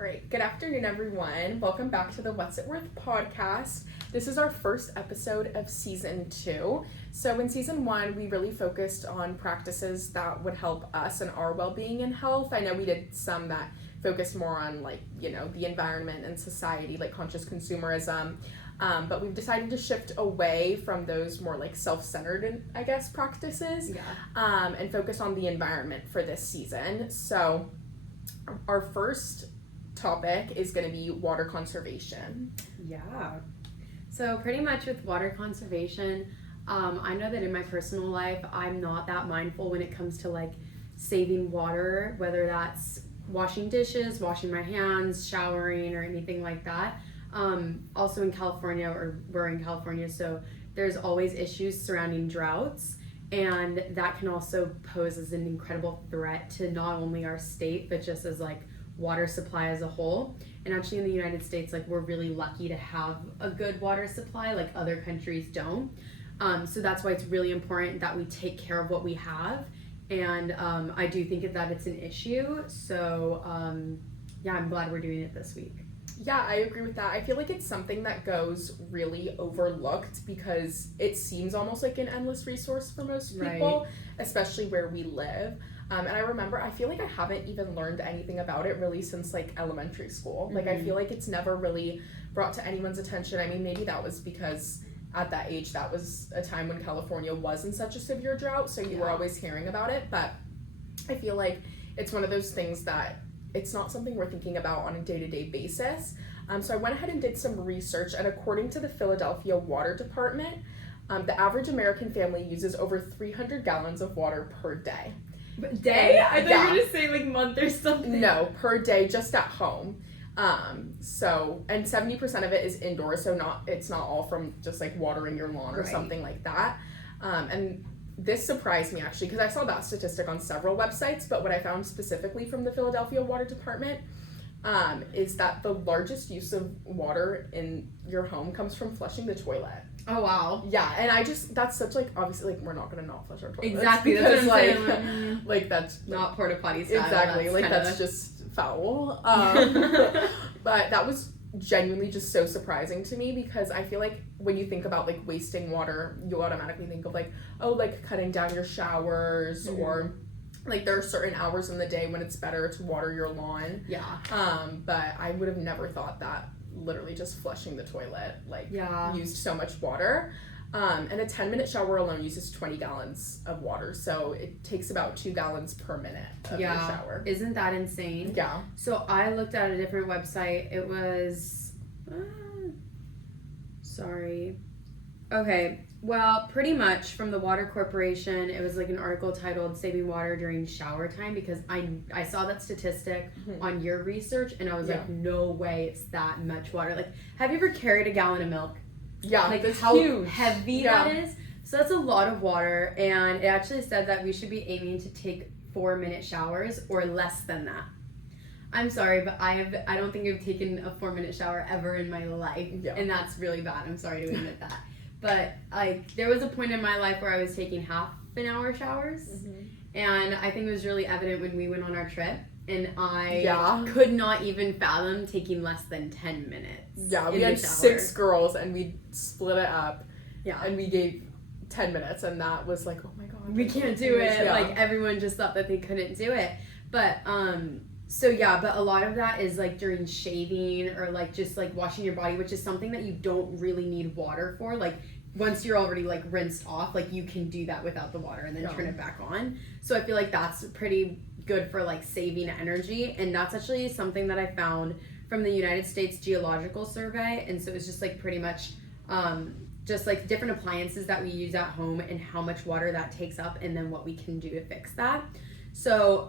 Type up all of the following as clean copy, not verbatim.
All right, good afternoon, everyone. Welcome back to the What's It Worth podcast. This is our first episode of season 2. So in season 1, we really focused on practices that would help us and our well-being and health. I know we did some that focused more on the environment and society, like conscious consumerism. But we've decided to shift away from those more self-centered, practices. And focus on the environment for this season. So our first topic is going to be water conservation. Yeah. So pretty much with water conservation, I know that in my personal life, I'm not that mindful when it comes to saving water, whether that's washing dishes, washing my hands, showering, or anything like that. Also in California, or we're in California, so there's always issues surrounding droughts, and that can also pose as an incredible threat to not only our state, but just as water supply as a whole. And actually in the United States, we're really lucky to have a good water supply, other countries don't. So that's why it's really important that we take care of what we have. And I do think that it's an issue. So I'm glad we're doing it this week. Yeah, I agree with that. I feel like it's something that goes really overlooked because it seems almost like an endless resource for most people, right, especially where we live. And I remember, I feel like I haven't even learned anything about it really since elementary school. Mm-hmm. I feel like it's never really brought to anyone's attention. I mean, maybe that was because at that age, that was a time when California was in such a severe drought, so you were always hearing about it. But I feel like it's one of those things that it's not something we're thinking about on a day-to-day basis. So I went ahead and did some research, and according to the Philadelphia Water Department, the average American family uses over 300 gallons of water per day. Day? I thought you were going to say month or something. No, per day, just at home. And 70% of it is indoors, so it's not all from just watering your lawn or something like that. And this surprised me actually, because I saw that statistic on several websites, but what I found specifically from the Philadelphia Water Department is that the largest use of water in your home comes from flushing the toilet. Oh, wow. Yeah, and that's such obviously we're not going to not flush our toilets. Exactly, because, that's what I'm saying. That's not porta potty style. Exactly, that's just foul. But that was genuinely just so surprising to me, because I feel like when you think about wasting water, you automatically think of cutting down your showers, mm-hmm, or there are certain hours in the day when it's better to water your lawn. Yeah. But I would have never thought that literally just flushing the toilet used so much water. And a 10-minute shower alone uses 20 gallons of water, so it takes about 2 gallons per minute of your shower. Isn't that insane? Yeah. So I looked at a different website. It was okay, well, pretty much from the Water Corporation. It was an article titled "Saving Water During Shower Time," because I saw that statistic, mm-hmm, on your research, and I was no way it's that much water. Have you ever carried a gallon of milk? Yeah, that's how huge. Heavy that is. So that's a lot of water, and it actually said that we should be aiming to take 4-minute showers or less than that. I'm sorry, but I don't think I've taken a 4-minute shower ever in my life, and that's really bad. I'm sorry to admit that. But there was a point in my life where I was taking half-an-hour showers, mm-hmm, and I think it was really evident when we went on our trip, and I could not even fathom taking less than 10 minutes. Yeah, we had 6 girls, and we split it up, and we gave 10 minutes, and that was oh my god, we can't do it. Everyone just thought that they couldn't do it. But but a lot of that is during shaving or just washing your body, which is something that you don't really need water for. Once you're already rinsed off, you can do that without the water and then turn it back on. So I feel that's pretty good for saving energy, and that's actually something that I found from the United States Geological Survey. And so it's just pretty much just different appliances that we use at home and how much water that takes up, and then what we can do to fix that. So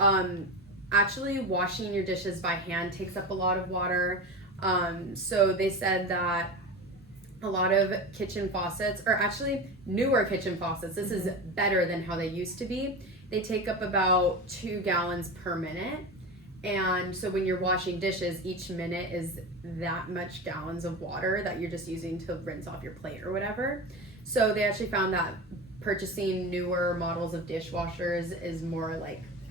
actually washing your dishes by hand takes up a lot of water. So they said that a lot of kitchen faucets, or actually newer kitchen faucets, this is better than how they used to be. They take up about 2 gallons per minute. And so when you're washing dishes, each minute is that much gallons of water that you're just using to rinse off your plate or whatever. So they actually found that purchasing newer models of dishwashers is more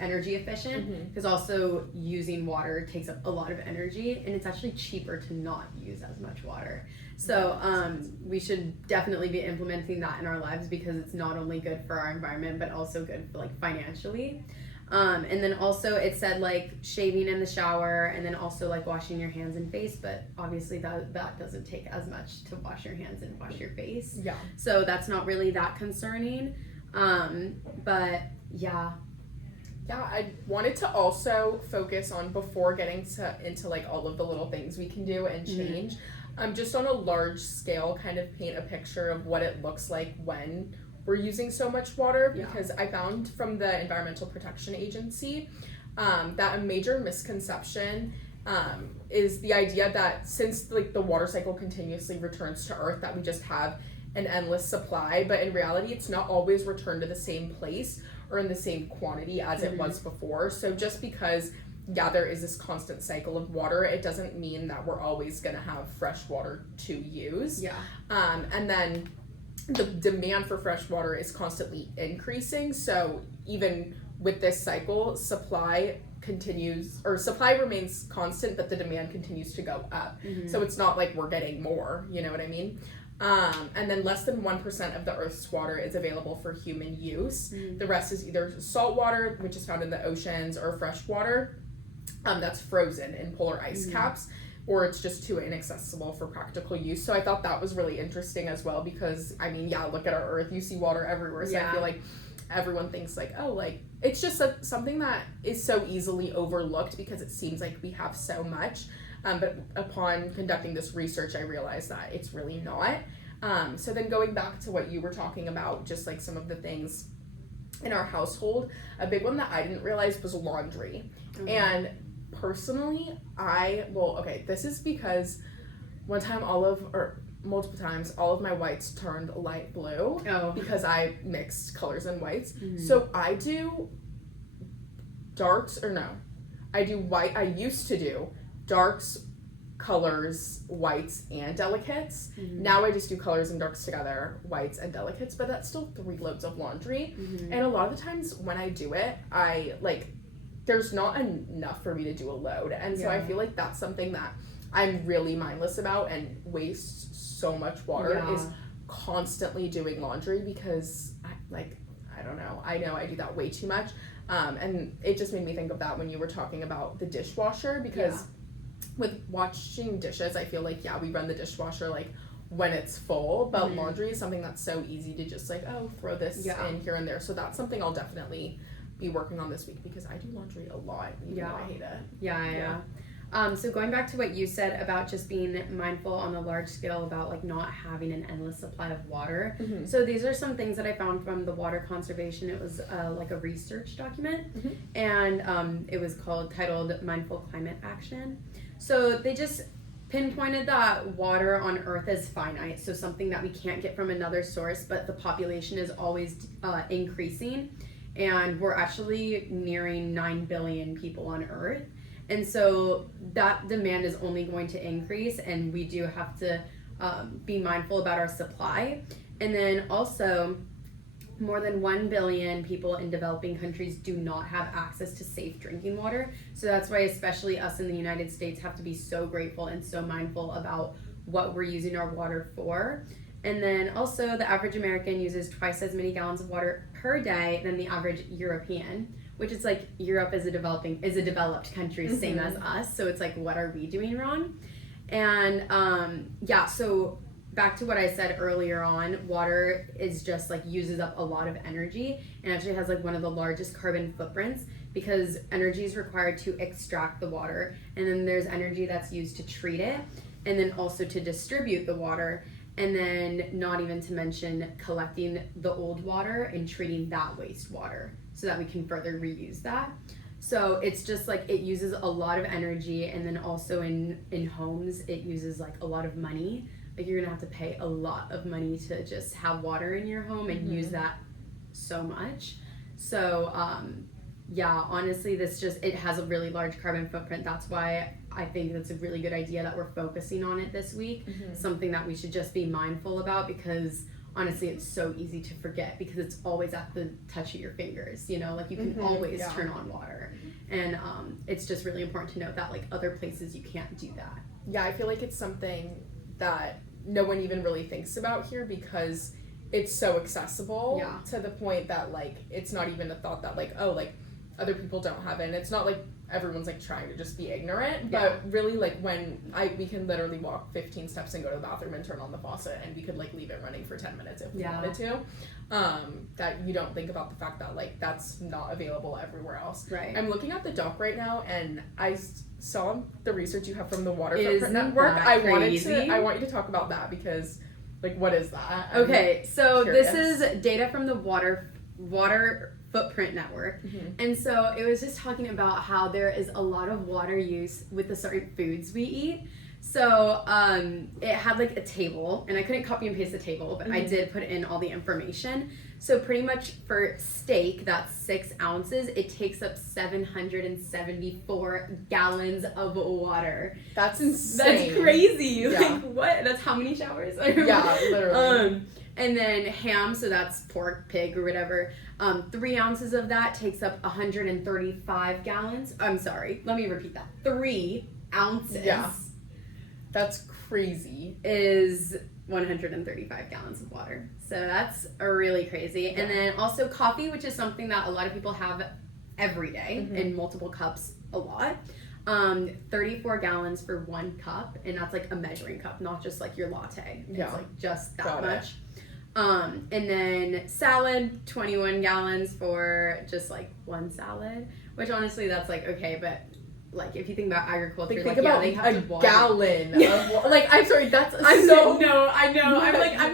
energy efficient, because also using water takes up a lot of energy, and it's actually cheaper to not use as much water. So we should definitely be implementing that in our lives, because it's not only good for our environment but also good for like financially. And then also it said like shaving in the shower, and then also like washing your hands and face, but obviously that doesn't take as much to wash your hands and wash your face. Yeah. So that's not really that concerning. But yeah. Yeah, I wanted to also focus on, before getting into like all of the little things we can do and change, just on a large scale, kind of paint a picture of what it looks like when we're using so much water, because I found from the Environmental Protection Agency that a major misconception is the idea that since like the water cycle continuously returns to Earth, that we just have an endless supply, but in reality it's not always returned to the same place or in the same quantity as it was before. So just because there is this constant cycle of water, it doesn't mean that we're always going to have fresh water to use. And then the demand for fresh water is constantly increasing, so even with this cycle, supply remains constant, but the demand continues to go up. So it's not like we're getting more, you know what I mean? And then less than 1% of the Earth's water is available for human use. The rest is either salt water, which is found in the oceans, or fresh water that's frozen in polar ice caps, or it's just too inaccessible for practical use. So I thought that was really interesting as well, because I mean, look at our Earth, you see water everywhere. So I feel like everyone thinks like, oh, like it's just something that is so easily overlooked because it seems like we have so much. But upon conducting this research, I realized that it's really not. So then going back to what you were talking about, just like some of the things in our household, a big one that I didn't realize was laundry. And personally, this is because one time multiple times, all of my whites turned light blue because I mixed colors and whites. So I do white. I used to do darks, colors, whites, and delicates. Now I just do colors and darks together, whites and delicates, but that's still 3 loads of laundry. And a lot of the times when I do it, there's not enough for me to do a load. And so I feel like that's something that I'm really mindless about and waste so much water is constantly doing laundry, because I don't know. I know I do that way too much. And it just made me think of that when you were talking about the dishwasher, because with washing dishes, I feel like, we run the dishwasher like when it's full, but laundry is something that's so easy to just like, throw this in here and there. So that's something I'll definitely be working on this week, because I do laundry a lot, even though I hate it. So going back to what you said about just being mindful on the large scale about like not having an endless supply of water. So these are some things that I found from the Water Conservation. It was like a research document, and it was titled Mindful Climate Action. So they just pinpointed that water on Earth is finite, so something that we can't get from another source, but the population is always increasing, and we're actually nearing 9 billion people on Earth. And so that demand is only going to increase, and we do have to be mindful about our supply. And then also, more than 1 billion people in developing countries do not have access to safe drinking water. So that's why especially us in the United States have to be so grateful and so mindful about what we're using our water for. And then also the average American uses twice as many gallons of water per day than the average European, which is like Europe is a developed country, same as us. So it's like, what are we doing wrong? And so back to what I said earlier on, water is just like uses up a lot of energy, and actually has like one of the largest carbon footprints, because energy is required to extract the water, and then there's energy that's used to treat it, and then also to distribute the water, and then not even to mention collecting the old water and treating that wastewater so that we can further reuse that. So it's just like it uses a lot of energy, and then also in homes it uses like a lot of money. Like you're gonna have to pay a lot of money to just have water in your home and use that so much. So honestly, it has a really large carbon footprint. That's why I think that's a really good idea that we're focusing on it this week. Something that we should just be mindful about, because honestly, it's so easy to forget because it's always at the touch of your fingers, you know, like you can always turn on water. And it's just really important to note that like other places you can't do that. Yeah, I feel like it's something that no one even really thinks about here because it's so accessible to the point that like it's not even a thought that like, oh, like other people don't have it. And it's not like everyone's like trying to just be ignorant, but really like when we can literally walk 15 steps and go to the bathroom and turn on the faucet and we could like leave it running for 10 minutes if we wanted to. That you don't think about the fact that like that's not available everywhere else. Right. I'm looking at the doc right now and I saw the research you have from the Water Footprint Network. I want you to talk about that because like what is that? Okay, so this is data from the Water Footprint Network. And so it was just talking about how there is a lot of water use with the certain foods we eat. So it had like a table, and I couldn't copy and paste the table, but I did put in all the information. So pretty much for steak, that's 6 ounces, it takes up 774 gallons of water. That's insane. That's crazy. Like what? That's how many showers? Yeah, literally. And then ham, so that's pork, pig, or whatever. 3 ounces of that takes up 135 gallons. I'm sorry, let me repeat that. 3 ounces. Yeah. That's crazy. Is 135 gallons of water. So that's really crazy. Yeah. And then also coffee, which is something that a lot of people have every day in multiple cups a lot. 34 gallons for 1 cup, and that's like a measuring cup, not just like your latte. It's like just that much. And then salad, 21 gallons for just like 1 salad, which honestly that's like okay, but like if you think about agriculture, think like about they have to water. Gallon of water. Like I'm sorry, that's I know. I'm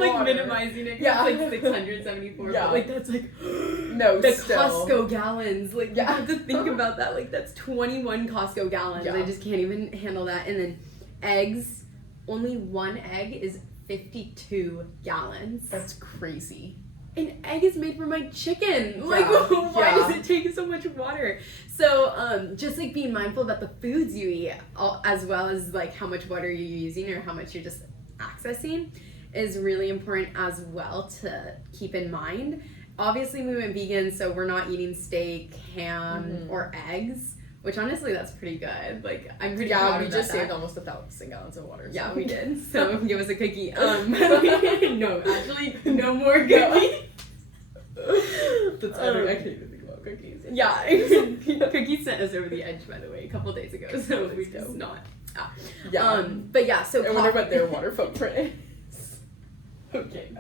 like minimizing it. Yeah, it's like 674. But like that's like Costco gallons. Like you have to think about that. Like that's 21 Costco gallons. I just can't even handle that. And then eggs, only 1 egg is 52 gallons. That's crazy. An egg is made from my chicken. Like, why does it take so much water? So, just like being mindful about the foods you eat, as well as like how much water you're using or how much you're just accessing, is really important as well to keep in mind. Obviously, we went vegan, so we're not eating steak, ham, or eggs. Which honestly, that's pretty good. Like, I'm pretty proud of that. Yeah, we just saved almost 1,000 gallons of water. So. Yeah, we did. So give us a cookie. No, actually, no more cookies. That's I can't even think about cookies. Yeah, cookies sent us over the edge, by the way, a couple days ago. So we just not. But yeah, so I wonder what their water footprint is. Okay.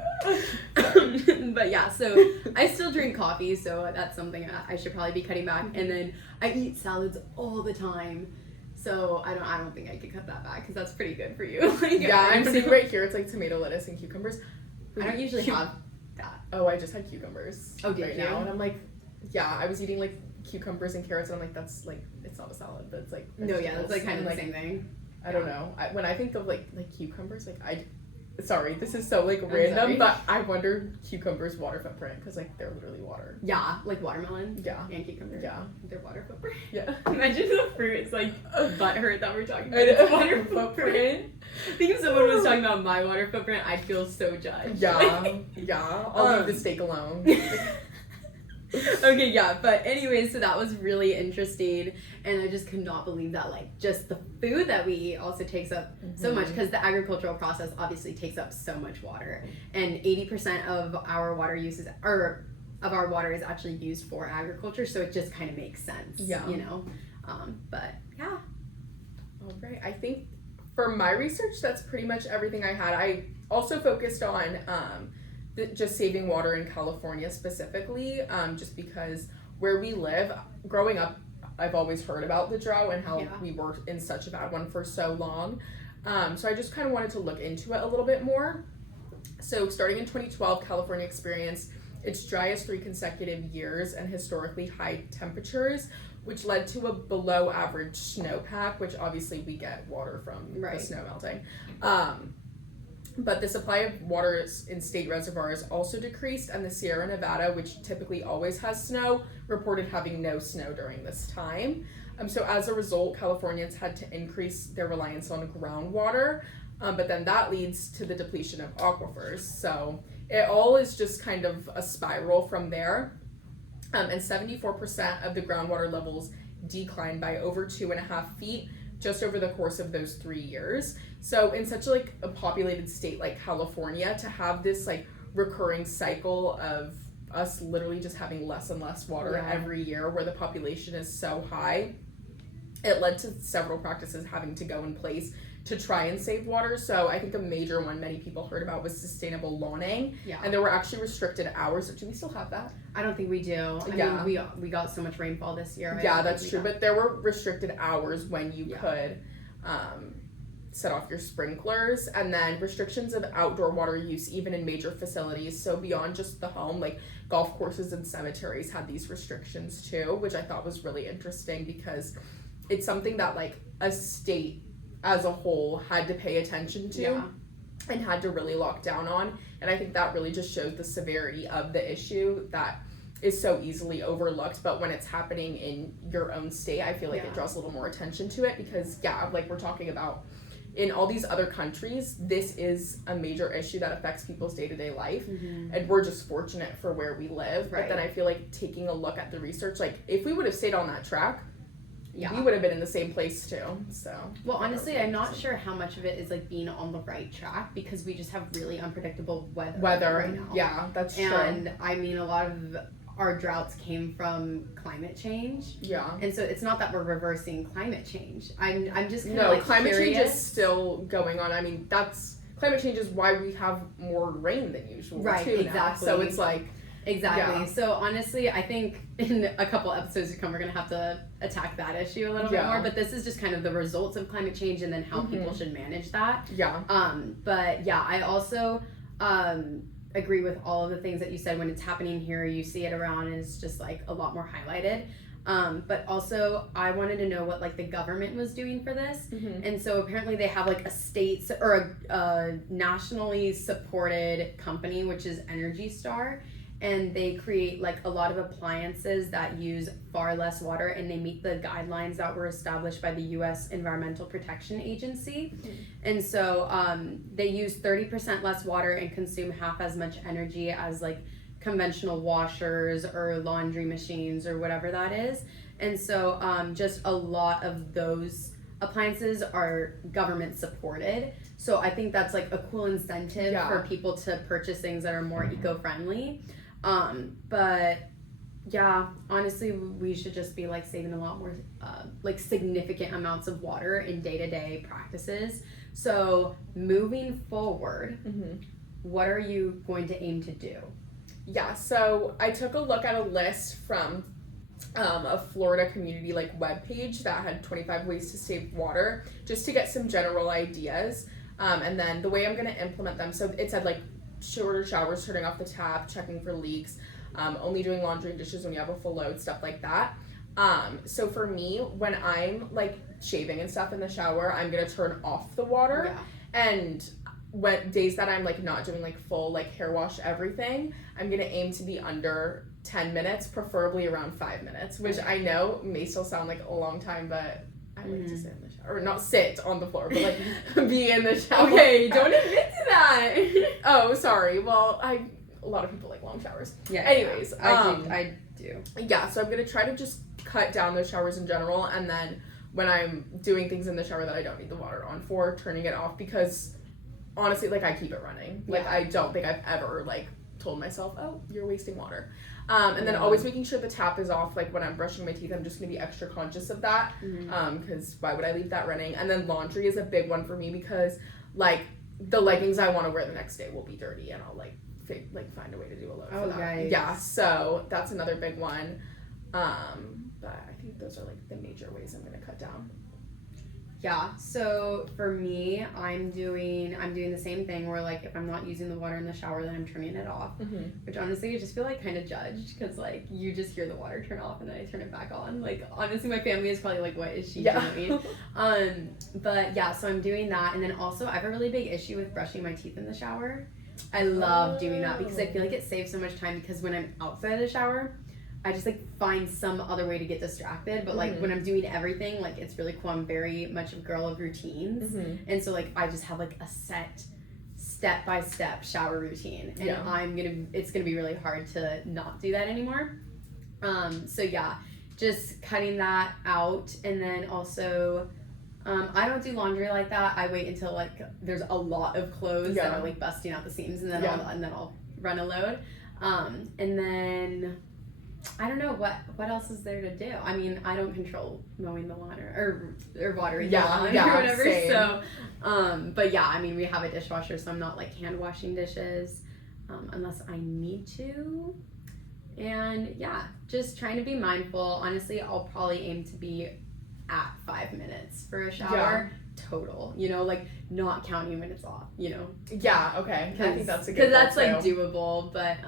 But yeah, so I still drink coffee, so that's something I should probably be cutting back. And then I eat salads all the time, so I don't think I could cut that back because that's pretty good for you. Like, I'm seeing right here it's like tomato, lettuce, and cucumbers. I don't usually have that. Oh, I just had cucumbers. Oh, did you? Now, and I'm like, I was eating like cucumbers and carrots, and I'm like, that's like it's not a salad, but it's like that's like kind of the same thing. I don't know. When I think of like cucumbers, like sorry, this is so like random, but I wonder cucumbers' water footprint because like they're literally water. Yeah, like watermelon. Yeah. And cucumber. Yeah. Their water footprint. Yeah. Imagine the fruit. It's like butthurt that we're talking about. It's water footprint. I think if someone was talking about my water footprint, I'd feel so judged. Yeah. I'll leave the steak alone. Okay, yeah, but anyways, so that was really interesting, and I just could not believe that, like, just the food that we eat also takes up so much, because the agricultural process obviously takes up so much water, and 80% of our water uses, or of our water is actually used for agriculture, so it just kind of makes sense, you know, but yeah. All right, I think for my research, that's pretty much everything I had. I also focused on, just saving water in California specifically, just because where we live, growing up, I've always heard about the drought and how we were in such a bad one for so long. So I just kind of wanted to look into it a little bit more. So starting in 2012, California experienced its driest 3 consecutive years and historically high temperatures, which led to a below average snowpack, which obviously we get water from the snow melting. But the supply of water in state reservoirs also decreased, and the Sierra Nevada, which typically always has snow, reported having no snow during this time. So as a result, Californians had to increase their reliance on groundwater, but then that leads to the depletion of aquifers. So it all is just kind of a spiral from there. And 74% of the groundwater levels declined by over 2.5 feet just over the course of those 3 years. So in such like a populated state like California, to have this like recurring cycle of us literally just having less and less water every year where the population is so high, it led to several practices having to go in place to try and save water. So I think a major one many people heard about was sustainable lawning. Yeah. And there were actually restricted hours. Do we still have that? I don't think we do. I mean, we got so much rainfall this year. Yeah, that's true. But there were restricted hours when you could set off your sprinklers, and then restrictions of outdoor water use even in major facilities. So beyond just the home, like golf courses and cemeteries had these restrictions too, which I thought was really interesting because it's something that like a state as a whole had to pay attention to and had to really lock down on. And I think that really just shows the severity of the issue that is so easily overlooked. But when it's happening in your own state, I feel like it draws a little more attention to it because like we're talking about in all these other countries, this is a major issue that affects people's day-to-day life. And we're just fortunate for where we live. But then I feel like taking a look at the research, like if we would have stayed on that track, we would have been in the same place too. So well, honestly, I'm not sure how much of it is like being on the right track because we just have really unpredictable weather right now. Yeah, that's true. And I mean, a lot of our droughts came from climate change. Yeah. And so it's not that we're reversing climate change. I'm just kind of like climate curious. Change is still going on. I mean, climate change is why we have more rain than usual. Right. Too exactly. Now. So it's like. Exactly. Yeah. So honestly, I think in a couple episodes to come, we're going to have to attack that issue a little bit more. But this is just kind of the results of climate change and then how people should manage that. Yeah. But yeah, I also agree with all of the things that you said. When it's happening here, you see it around and it's just like a lot more highlighted. But also I wanted to know what like the government was doing for this. And so apparently they have like a state or a nationally supported company, which is Energy Star. And they create like a lot of appliances that use far less water and they meet the guidelines that were established by the U.S. Environmental Protection Agency. And so they use 30% less water and consume half as much energy as like conventional washers or laundry machines or whatever that is. And so just a lot of those appliances are government supported. So I think that's like a cool incentive for people to purchase things that are more eco-friendly. But yeah, honestly, we should just be like saving a lot more, like significant amounts of water in day-to-day practices. So moving forward, what are you going to aim to do? Yeah, so I took a look at a list from a Florida community like webpage that had 25 ways to save water, just to get some general ideas. And then the way I'm going to implement them, so it said like shorter showers, turning off the tap, checking for leaks, only doing laundry and dishes when you have a full load, stuff like that. So for me, when I'm like shaving and stuff in the shower, I'm gonna turn off the water. And when days that I'm like not doing like full like hair wash everything, I'm gonna aim to be under 10 minutes, preferably around 5 minutes, which I know may still sound like a long time, but I like to sit in the shower, or not sit on the floor, but like be in the shower. Okay, don't admit to that. Oh, sorry. Well, a lot of people like long showers. Yeah. Anyways, I do. Yeah, so I'm gonna try to just cut down those showers in general, and then when I'm doing things in the shower that I don't need the water on for, turning it off, because honestly, like I keep it running. Like I don't think I've ever like told myself, oh, you're wasting water. And then always making sure the tap is off. Like when I'm brushing my teeth, I'm just gonna be extra conscious of that. Because why would I leave that running? And then laundry is a big one for me because like the leggings I want to wear the next day will be dirty, and I'll like find a way to do a load for that. Guys. Yeah, so that's another big one. But I think those are like the major ways I'm gonna cut down. Yeah, so for me, I'm doing the same thing where like if I'm not using the water in the shower, then I'm turning it off. Which honestly, I just feel like kind of judged because like you just hear the water turn off and then I turn it back on. Like honestly, my family is probably like, what is she doing? But yeah, so I'm doing that, and then also I have a really big issue with brushing my teeth in the shower. I love doing that because I feel like it saves so much time because when I'm outside of the shower, I just like find some other way to get distracted, but like when I'm doing everything, like it's really cool. I'm very much a girl of routines, and so like I just have like a set step-by-step shower routine, and it's gonna be really hard to not do that anymore. So yeah, just cutting that out. And then also I don't do laundry like that. I wait until like there's a lot of clothes that are like busting out the seams, and then I'll run a load. And then I don't know what else is there to do. I mean, I don't control mowing the lawn or watering the lawn or whatever. Same. So, but yeah, I mean, we have a dishwasher, so I'm not like hand washing dishes unless I need to. And yeah, just trying to be mindful. Honestly, I'll probably aim to be at 5 minutes for a shower total. You know, like not counting minutes off. You know. Yeah. Okay. I think that's a good. Because that's like doable, but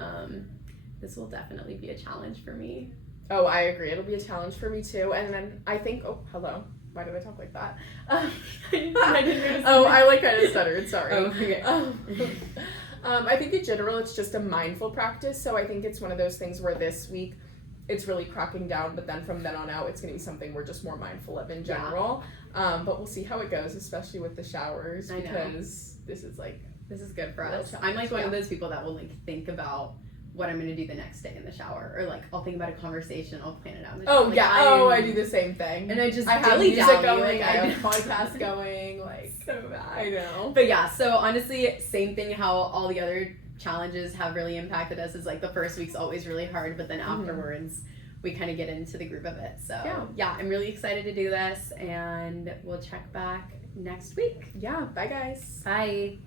this will definitely be a challenge for me. Oh, I agree. It'll be a challenge for me too. And then I think. Oh, hello. Why did I talk like that? I didn't notice. Oh, I like kind of stuttered. Sorry. Oh, okay. I think in general it's just a mindful practice. So I think it's one of those things where this week it's really cracking down, but then from then on out it's going to be something we're just more mindful of in general. But we'll see how it goes, especially with the showers, because this is good for us. I'm like one of those people that will like think about what I'm going to do the next day in the shower, or like I'll think about a conversation, I'll plan it out in the shower. Oh like, yeah, I do the same thing. And I have music going, I have podcasts going, like so bad. I know. But yeah, so honestly, same thing how all the other challenges have really impacted us is like the first week's always really hard, but then afterwards we kind of get into the groove of it. So yeah, I'm really excited to do this, and we'll check back next week. Yeah, bye guys. Bye.